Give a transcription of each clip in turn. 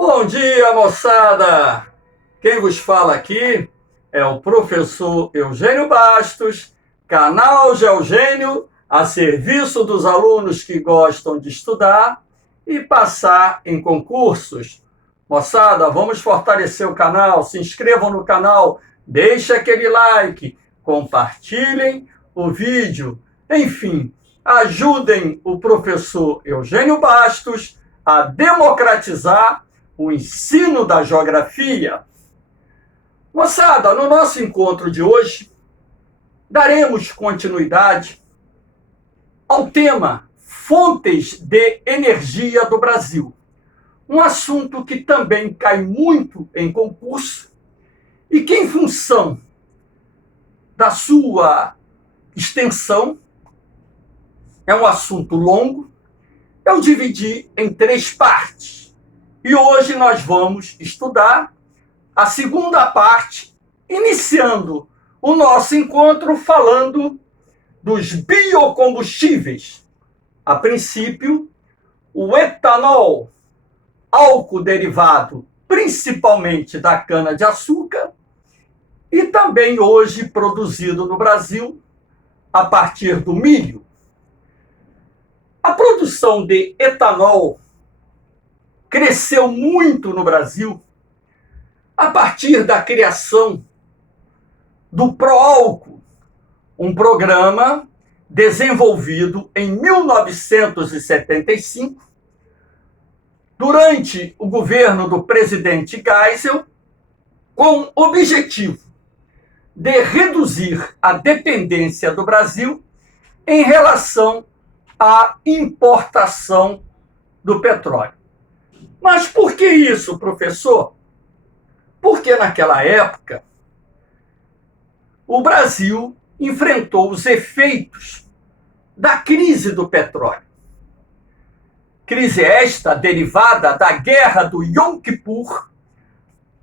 Bom dia, moçada! Quem vos fala aqui é o professor Eugênio Bastos, canal de Eugênio, a serviço dos alunos que gostam de estudar e passar em concursos. Moçada, vamos fortalecer o canal, se inscrevam no canal, deixem aquele like, compartilhem o vídeo, enfim, ajudem o professor Eugênio Bastos a democratizar o ensino da geografia. Moçada, no nosso encontro de hoje, daremos continuidade ao tema Fontes de Energia do Brasil, um assunto que também cai muito em concurso e que, em função da sua extensão, é um assunto longo, eu dividi em 3 partes. E hoje nós vamos estudar a segunda parte, iniciando o nosso encontro falando dos biocombustíveis. A princípio, o etanol, álcool derivado principalmente da cana-de-açúcar, e também hoje produzido no Brasil a partir do milho. A produção de etanol cresceu muito no Brasil a partir da criação do Proálcool, um programa desenvolvido em 1975, durante o governo do presidente Geisel, com o objetivo de reduzir a dependência do Brasil em relação à importação do petróleo. Mas por que isso, professor? Porque naquela época o Brasil enfrentou os efeitos da crise do petróleo. Crise esta derivada da Guerra do Yom Kippur,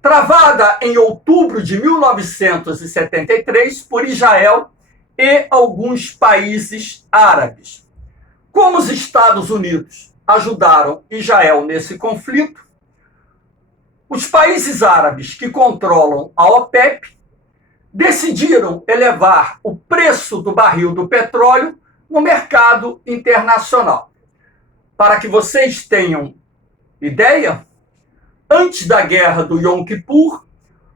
travada em outubro de 1973 por Israel e alguns países árabes. Como os Estados Unidos ajudaram Israel nesse conflito, os países árabes que controlam a OPEP decidiram elevar o preço do barril do petróleo no mercado internacional. Para que vocês tenham ideia, antes da guerra do Yom Kippur,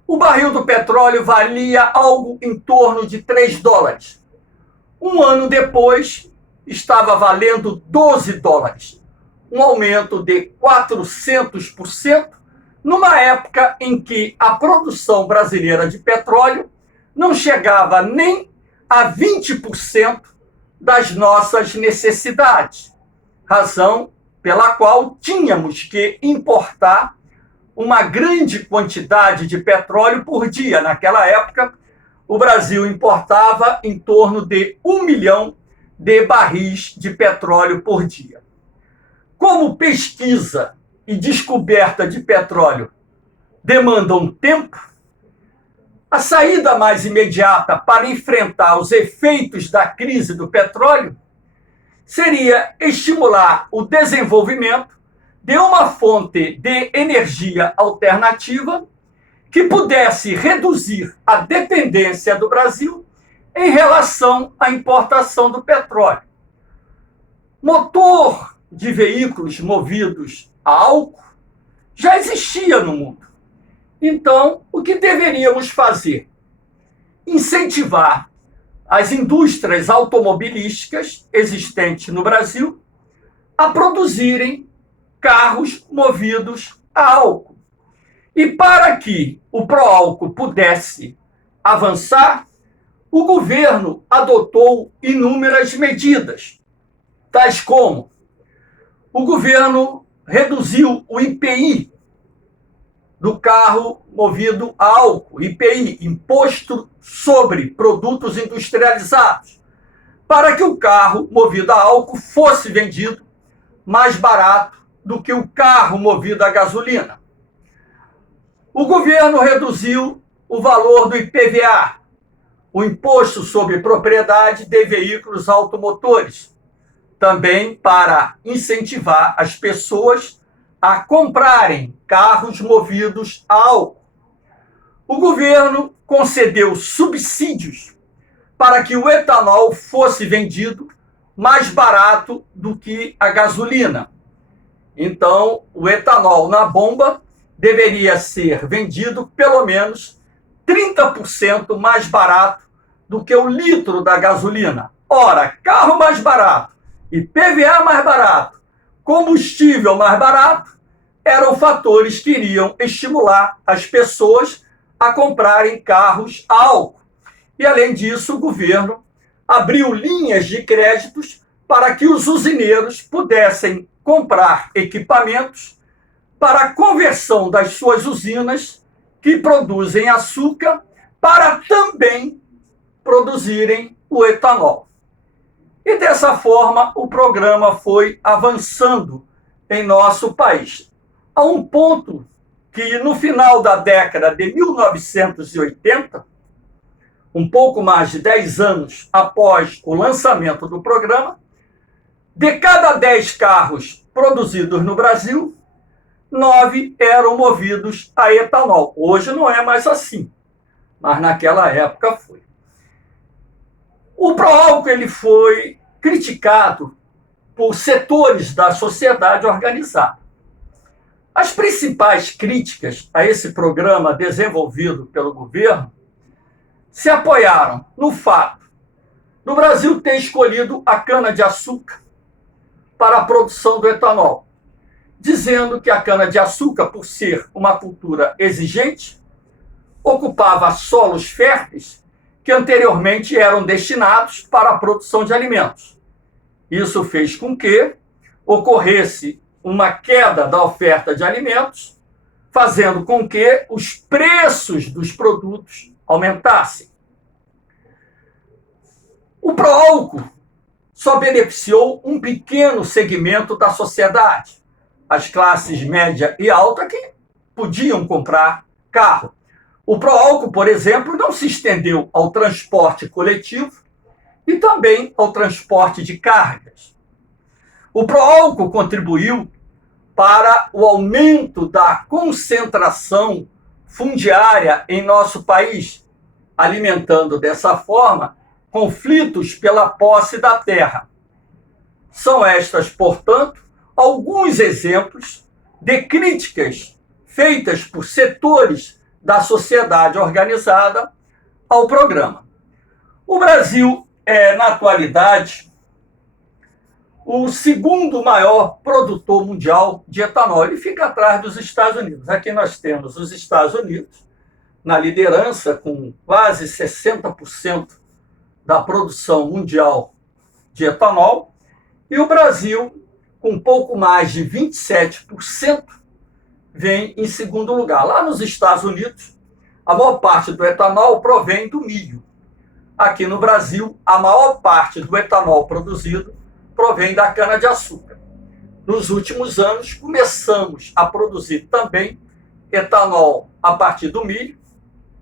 o barril do petróleo valia algo em torno de $3. Um ano depois, estava valendo $12. Um aumento de 400%, numa época em que a produção brasileira de petróleo não chegava nem a 20% das nossas necessidades, razão pela qual tínhamos que importar uma grande quantidade de petróleo por dia. Naquela época, o Brasil importava em torno de 1 milhão de barris de petróleo por dia. Como pesquisa e descoberta de petróleo demandam tempo, a saída mais imediata para enfrentar os efeitos da crise do petróleo seria estimular o desenvolvimento de uma fonte de energia alternativa que pudesse reduzir a dependência do Brasil em relação à importação do petróleo. Motor de veículos movidos a álcool já existia no mundo. Então, o que deveríamos fazer? Incentivar as indústrias automobilísticas existentes no Brasil a produzirem carros movidos a álcool. E para que o Proálcool pudesse avançar, o governo adotou inúmeras medidas, tais como o governo reduziu o IPI do carro movido a álcool, IPI, Imposto sobre Produtos Industrializados, para que o carro movido a álcool fosse vendido mais barato do que o carro movido a gasolina. O governo reduziu o valor do IPVA, o Imposto sobre Propriedade de Veículos Automotores, também para incentivar as pessoas a comprarem carros movidos a álcool. O governo concedeu subsídios para que o etanol fosse vendido mais barato do que a gasolina. Então, o etanol na bomba deveria ser vendido pelo menos 30% mais barato do que o litro da gasolina. Ora, carro mais barato, IPVA mais barato, combustível mais barato, eram fatores que iriam estimular as pessoas a comprarem carros a álcool. E, além disso, o governo abriu linhas de créditos para que os usineiros pudessem comprar equipamentos para a conversão das suas usinas que produzem açúcar para também produzirem o etanol. E dessa forma o programa foi avançando em nosso país, a um ponto que no final da década de 1980, um pouco mais de 10 anos após o lançamento do programa, de cada 10 carros produzidos no Brasil, 9 eram movidos a etanol. Hoje não é mais assim, mas naquela época foi. O Proálcool ele foi criticado por setores da sociedade organizada. As principais críticas a esse programa desenvolvido pelo governo se apoiaram no fato do Brasil ter escolhido a cana-de-açúcar para a produção do etanol, dizendo que a cana-de-açúcar, por ser uma cultura exigente, ocupava solos férteis que anteriormente eram destinados para a produção de alimentos. Isso fez com que ocorresse uma queda da oferta de alimentos, fazendo com que os preços dos produtos aumentassem. O Proálcool só beneficiou um pequeno segmento da sociedade, as classes média e alta que podiam comprar carro. O Proálcool, por exemplo, não se estendeu ao transporte coletivo e também ao transporte de cargas. O Proálcool contribuiu para o aumento da concentração fundiária em nosso país, alimentando dessa forma conflitos pela posse da terra. São estas, portanto, alguns exemplos de críticas feitas por setores da sociedade organizada ao programa. O Brasil é, na atualidade, o segundo maior produtor mundial de etanol. Ele fica atrás dos Estados Unidos. Aqui nós temos os Estados Unidos na liderança, com quase 60% da produção mundial de etanol, e o Brasil, com pouco mais de 27%, vem em segundo lugar. Lá nos Estados Unidos, a maior parte do etanol provém do milho. Aqui no Brasil, a maior parte do etanol produzido provém da cana-de-açúcar. Nos últimos anos, começamos a produzir também etanol a partir do milho,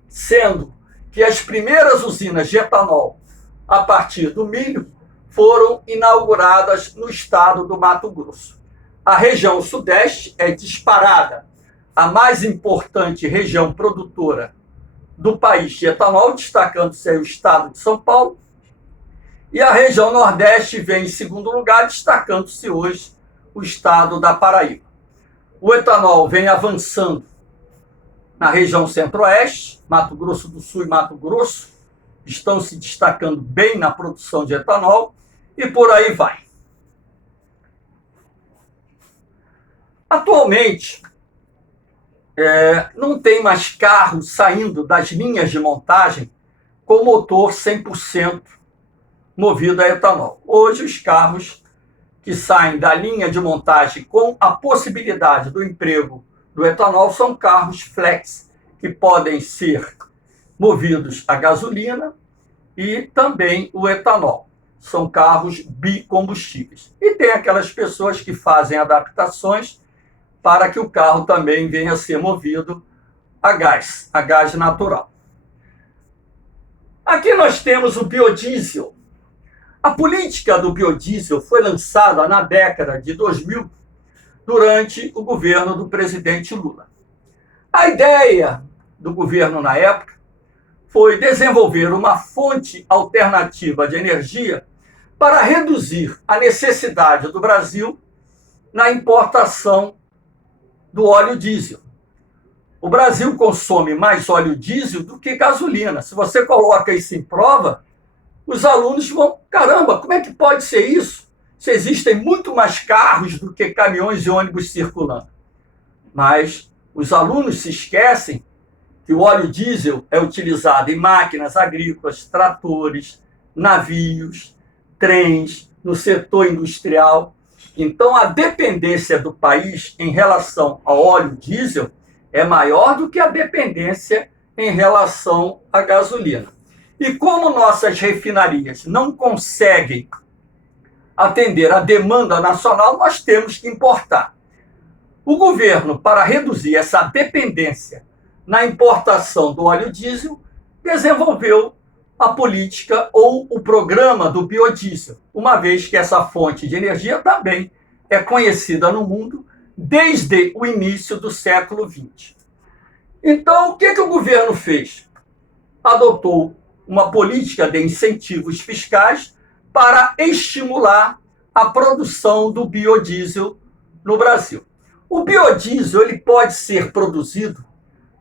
sendo que as primeiras usinas de etanol a partir do milho foram inauguradas no estado do Mato Grosso. A região sudeste é disparada a mais importante região produtora do país de etanol, destacando-se aí o estado de São Paulo, e a região nordeste vem em segundo lugar, destacando-se hoje o estado da Paraíba. O etanol vem avançando na região centro-oeste, Mato Grosso do Sul e Mato Grosso, estão se destacando bem na produção de etanol, e por aí vai. Atualmente, não tem mais carros saindo das linhas de montagem com motor 100% movido a etanol. Hoje, os carros que saem da linha de montagem com a possibilidade do emprego do etanol são carros flex, que podem ser movidos a gasolina e também o etanol. São carros bicombustíveis. E tem aquelas pessoas que fazem adaptações para que o carro também venha a ser movido a gás natural. Aqui nós temos o biodiesel. A política do biodiesel foi lançada na década de 2000 durante o governo do presidente Lula. A ideia do governo na época foi desenvolver uma fonte alternativa de energia para reduzir a necessidade do Brasil na importação do óleo diesel. O Brasil consome mais óleo diesel do que gasolina. Se você coloca isso em prova, os alunos vão, caramba, como é que pode ser isso? Se existem muito mais carros do que caminhões e ônibus circulando. Mas os alunos se esquecem que o óleo diesel é utilizado em máquinas agrícolas, tratores, navios, trens, no setor industrial. Então, a dependência do país em relação ao óleo diesel é maior do que a dependência em relação à gasolina. E como nossas refinarias não conseguem atender a demanda nacional, nós temos que importar. O governo, para reduzir essa dependência na importação do óleo diesel, desenvolveu a política ou o programa do biodiesel, uma vez que essa fonte de energia também é conhecida no mundo desde o início do século XX. Então, o que o governo fez? Adotou uma política de incentivos fiscais para estimular a produção do biodiesel no Brasil. O biodiesel ele pode ser produzido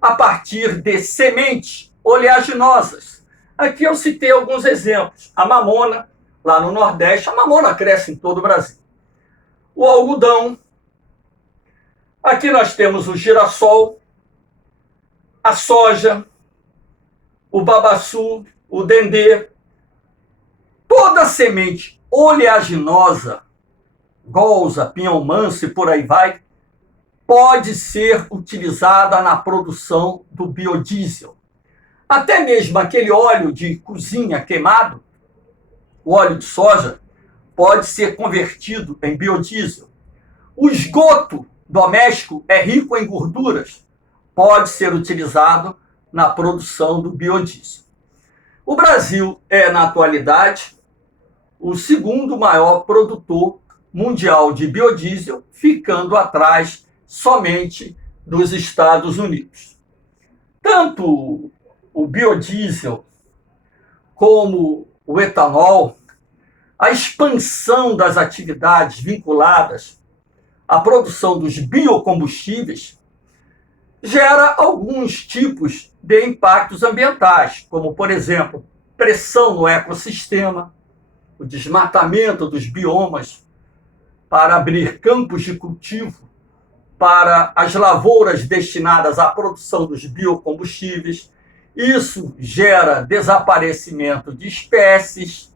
a partir de sementes oleaginosas. Aqui eu citei alguns exemplos. A mamona, lá no Nordeste, a mamona cresce em todo o Brasil. O algodão. Aqui nós temos o girassol, a soja, o babaçu, o dendê. Toda semente oleaginosa, golza, pinhão manso e por aí vai, pode ser utilizada na produção do biodiesel. Até mesmo aquele óleo de cozinha queimado, o óleo de soja, pode ser convertido em biodiesel. O esgoto doméstico é rico em gorduras, pode ser utilizado na produção do biodiesel. O Brasil é, na atualidade, o segundo maior produtor mundial de biodiesel, ficando atrás somente dos Estados Unidos. Tanto o biodiesel como o etanol, a expansão das atividades vinculadas à produção dos biocombustíveis gera alguns tipos de impactos ambientais, como, por exemplo, pressão no ecossistema, o desmatamento dos biomas para abrir campos de cultivo para as lavouras destinadas à produção dos biocombustíveis. Isso gera desaparecimento de espécies,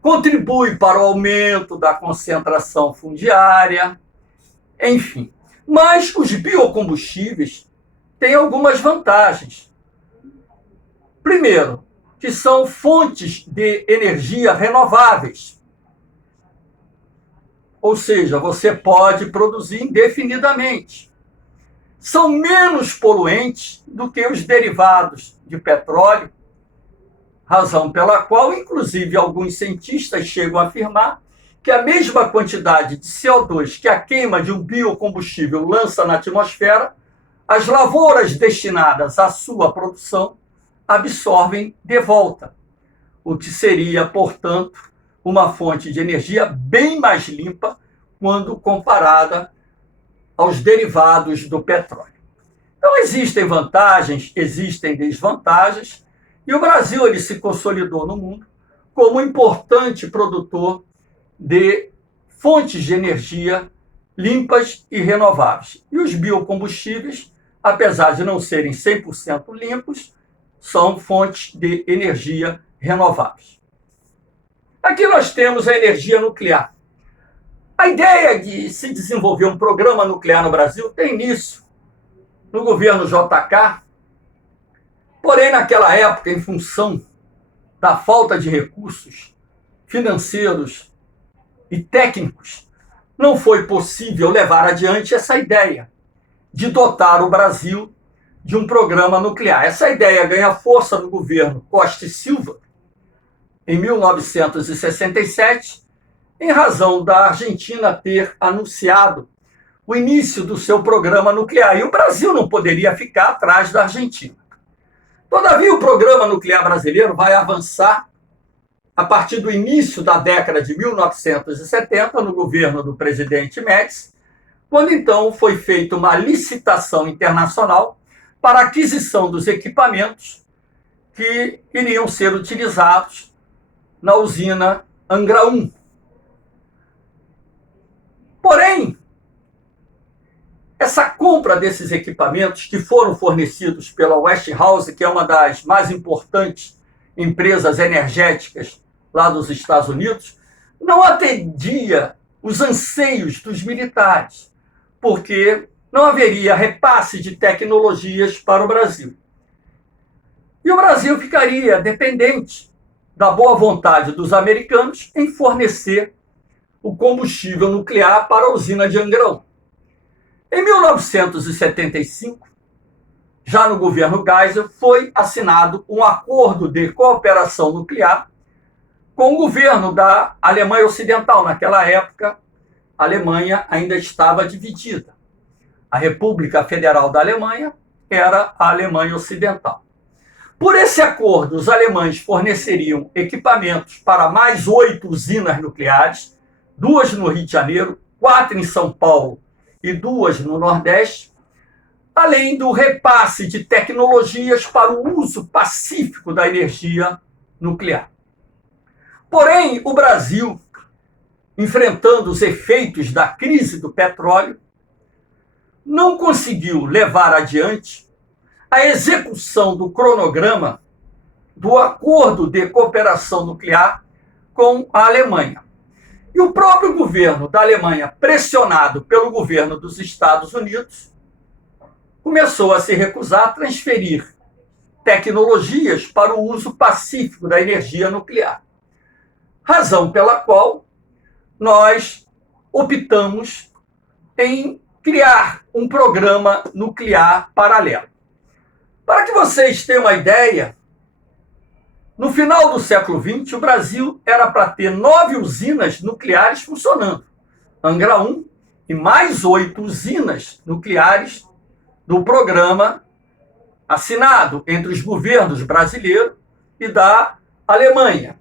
contribui para o aumento da concentração fundiária, enfim. Mas os biocombustíveis têm algumas vantagens. Primeiro, que são fontes de energia renováveis. Ou seja, você pode produzir indefinidamente. São menos poluentes do que os derivados de petróleo, razão pela qual, inclusive, alguns cientistas chegam a afirmar que a mesma quantidade de CO2 que a queima de um biocombustível lança na atmosfera, as lavouras destinadas à sua produção absorvem de volta, o que seria, portanto, uma fonte de energia bem mais limpa quando comparada aos derivados do petróleo. Então, existem vantagens, existem desvantagens, e o Brasil ele se consolidou no mundo como um importante produtor de fontes de energia limpas e renováveis. E os biocombustíveis, apesar de não serem 100% limpos, são fontes de energia renováveis. Aqui nós temos a energia nuclear. A ideia de se desenvolver um programa nuclear no Brasil tem início no governo JK, porém, naquela época, em função da falta de recursos financeiros e técnicos, não foi possível levar adiante essa ideia de dotar o Brasil de um programa nuclear. Essa ideia ganha força no governo Costa e Silva, em 1967, em razão da Argentina ter anunciado o início do seu programa nuclear. E o Brasil não poderia ficar atrás da Argentina. Todavia, o programa nuclear brasileiro vai avançar a partir do início da década de 1970, no governo do presidente Médici, quando então foi feita uma licitação internacional para a aquisição dos equipamentos que iriam ser utilizados na usina Angra 1. Porém, essa compra desses equipamentos, que foram fornecidos pela Westinghouse, que é uma das mais importantes empresas energéticas lá dos Estados Unidos, não atendia os anseios dos militares, porque não haveria repasse de tecnologias para o Brasil. E o Brasil ficaria dependente da boa vontade dos americanos em fornecer o combustível nuclear para a usina de Angra 1. Em 1975, já no governo Geisel, foi assinado um acordo de cooperação nuclear com o governo da Alemanha Ocidental. Naquela época, a Alemanha ainda estava dividida. A República Federal da Alemanha era a Alemanha Ocidental. Por esse acordo, os alemães forneceriam equipamentos para mais 8 usinas nucleares, 2 no Rio de Janeiro, 4 em São Paulo e 2 no Nordeste, além do repasse de tecnologias para o uso pacífico da energia nuclear. Porém, o Brasil, enfrentando os efeitos da crise do petróleo, não conseguiu levar adiante a execução do cronograma do acordo de cooperação nuclear com a Alemanha. E o próprio governo da Alemanha, pressionado pelo governo dos Estados Unidos, começou a se recusar a transferir tecnologias para o uso pacífico da energia nuclear. Razão pela qual nós optamos em criar um programa nuclear paralelo. Para que vocês tenham uma ideia, no final do século XX, o Brasil era para ter 9 usinas nucleares funcionando. Angra 1 e mais 8 usinas nucleares do programa assinado entre os governos brasileiro e da Alemanha.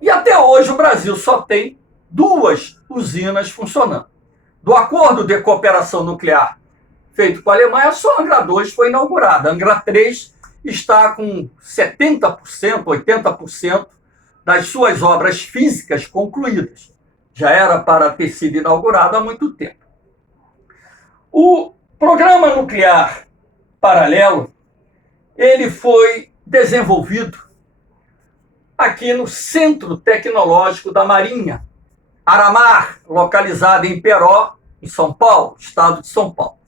E até hoje o Brasil só tem 2 usinas funcionando. Do acordo de cooperação nuclear feito com a Alemanha, só a Angra 2 foi inaugurada. A Angra 3 está com 70%, 80% das suas obras físicas concluídas. Já era para ter sido inaugurado há muito tempo. O programa nuclear paralelo, ele foi desenvolvido aqui no Centro Tecnológico da Marinha, Aramar, localizado em Peró, em São Paulo, estado de São Paulo.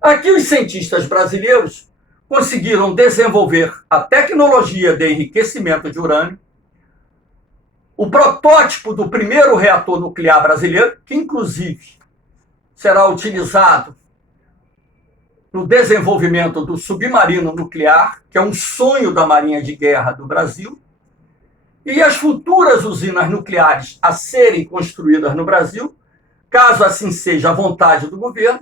Aqui os cientistas brasileiros conseguiram desenvolver a tecnologia de enriquecimento de urânio, o protótipo do primeiro reator nuclear brasileiro, que inclusive será utilizado no desenvolvimento do submarino nuclear, que é um sonho da Marinha de Guerra do Brasil, e as futuras usinas nucleares a serem construídas no Brasil, caso assim seja a vontade do governo,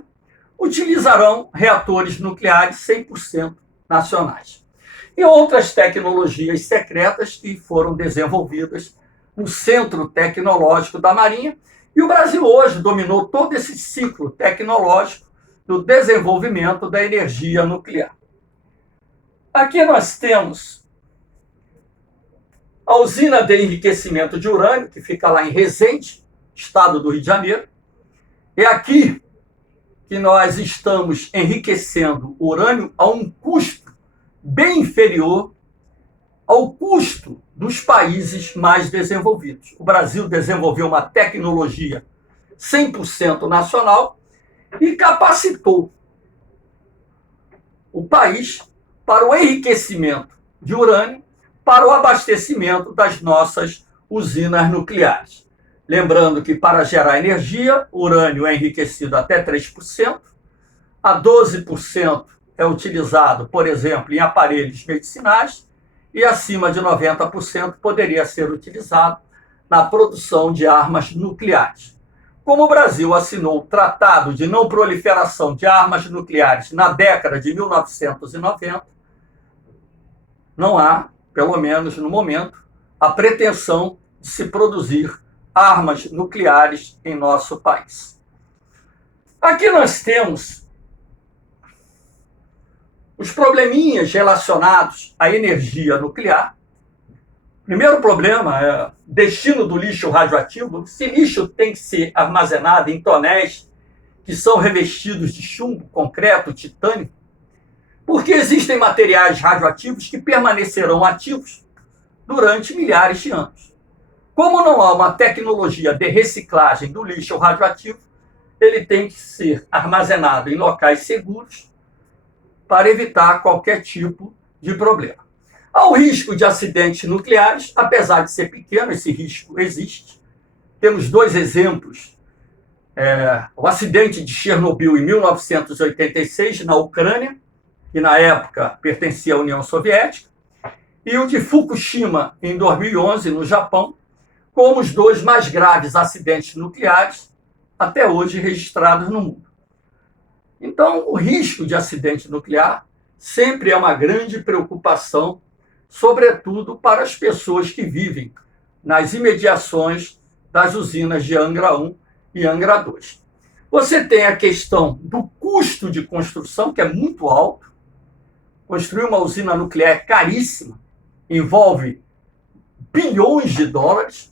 utilizarão reatores nucleares 100% nacionais. E outras tecnologias secretas que foram desenvolvidas no Centro Tecnológico da Marinha. E o Brasil hoje dominou todo esse ciclo tecnológico do desenvolvimento da energia nuclear. Aqui nós temos a usina de enriquecimento de urânio, que fica lá em Resende, estado do Rio de Janeiro. É aqui que nós estamos enriquecendo o urânio a um custo bem inferior ao custo dos países mais desenvolvidos. O Brasil desenvolveu uma tecnologia 100% nacional e capacitou o país para o enriquecimento de urânio, para o abastecimento das nossas usinas nucleares. Lembrando que para gerar energia, o urânio é enriquecido até 3%, a 12% é utilizado, por exemplo, em aparelhos medicinais, e acima de 90% poderia ser utilizado na produção de armas nucleares. como o Brasil assinou o Tratado de Não Proliferação de Armas Nucleares na década de 1990, não há, pelo menos no momento, a pretensão de se produzir armas nucleares em nosso país. Aqui nós temos os probleminhas relacionados à energia nuclear. Primeiro problema é o destino do lixo radioativo. Esse lixo tem que ser armazenado em tonéis que são revestidos de chumbo, concreto, titânio, porque existem materiais radioativos que permanecerão ativos durante milhares de anos. Como não há uma tecnologia de reciclagem do lixo radioativo, ele tem que ser armazenado em locais seguros para evitar qualquer tipo de problema. Há o risco de acidentes nucleares, apesar de ser pequeno, esse risco existe. Temos dois exemplos. O acidente de Chernobyl em 1986, na Ucrânia, que na época pertencia à União Soviética, e o de Fukushima, em 2011, no Japão, como os dois mais graves acidentes nucleares até hoje registrados no mundo. Então, o risco de acidente nuclear sempre é uma grande preocupação, sobretudo para as pessoas que vivem nas imediações das usinas de Angra 1 e Angra 2. Você tem a questão do custo de construção, que é muito alto. Construir uma usina nuclear é caríssima, envolve bilhões de dólares.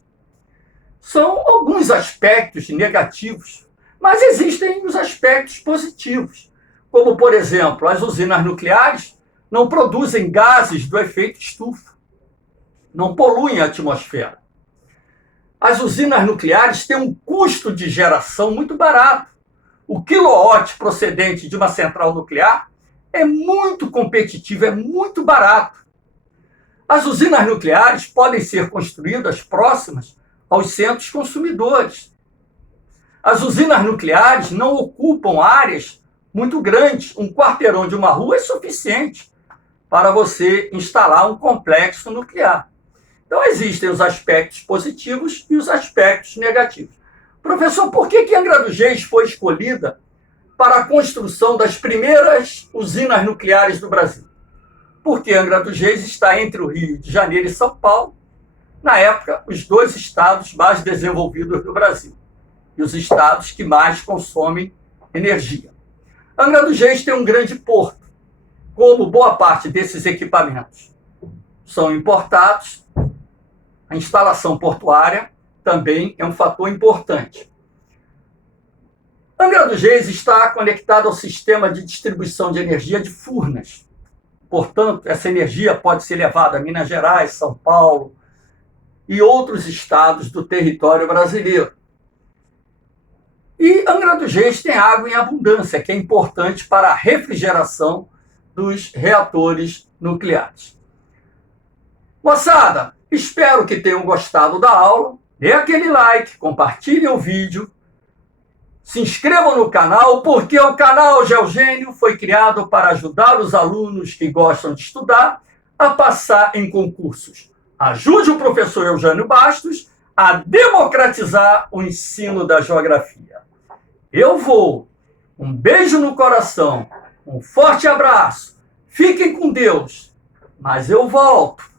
São alguns aspectos negativos, mas existem os aspectos positivos, como, por exemplo, as usinas nucleares não produzem gases do efeito estufa, não poluem a atmosfera. As usinas nucleares têm um custo de geração muito barato. O quilowatt procedente de uma central nuclear é muito competitivo, é muito barato. As usinas nucleares podem ser construídas próximas aos centros consumidores. As usinas nucleares não ocupam áreas muito grandes. Um quarteirão de uma rua é suficiente para você instalar um complexo nuclear. Então, existem os aspectos positivos e os aspectos negativos. Professor, por que Angra dos Reis foi escolhida para a construção das primeiras usinas nucleares do Brasil? Porque Angra dos Reis está entre o Rio de Janeiro e São Paulo, na época, os dois estados mais desenvolvidos do Brasil e os estados que mais consomem energia. Angra dos Reis tem um grande porto. Como boa parte desses equipamentos são importados, a instalação portuária também é um fator importante. Angra dos Reis está conectado ao sistema de distribuição de energia de Furnas. Portanto, essa energia pode ser levada a Minas Gerais, São Paulo e outros estados do território brasileiro. E Angra dos Reis tem água em abundância, que é importante para a refrigeração dos reatores nucleares. Moçada, espero que tenham gostado da aula. Dê aquele like, compartilhem o vídeo, se inscrevam no canal, porque o canal Geogênio foi criado para ajudar os alunos que gostam de estudar a passar em concursos. Ajude o professor Eugênio Bastos a democratizar o ensino da geografia. Eu vou. Um beijo no coração, um forte abraço, fiquem com Deus, mas eu volto.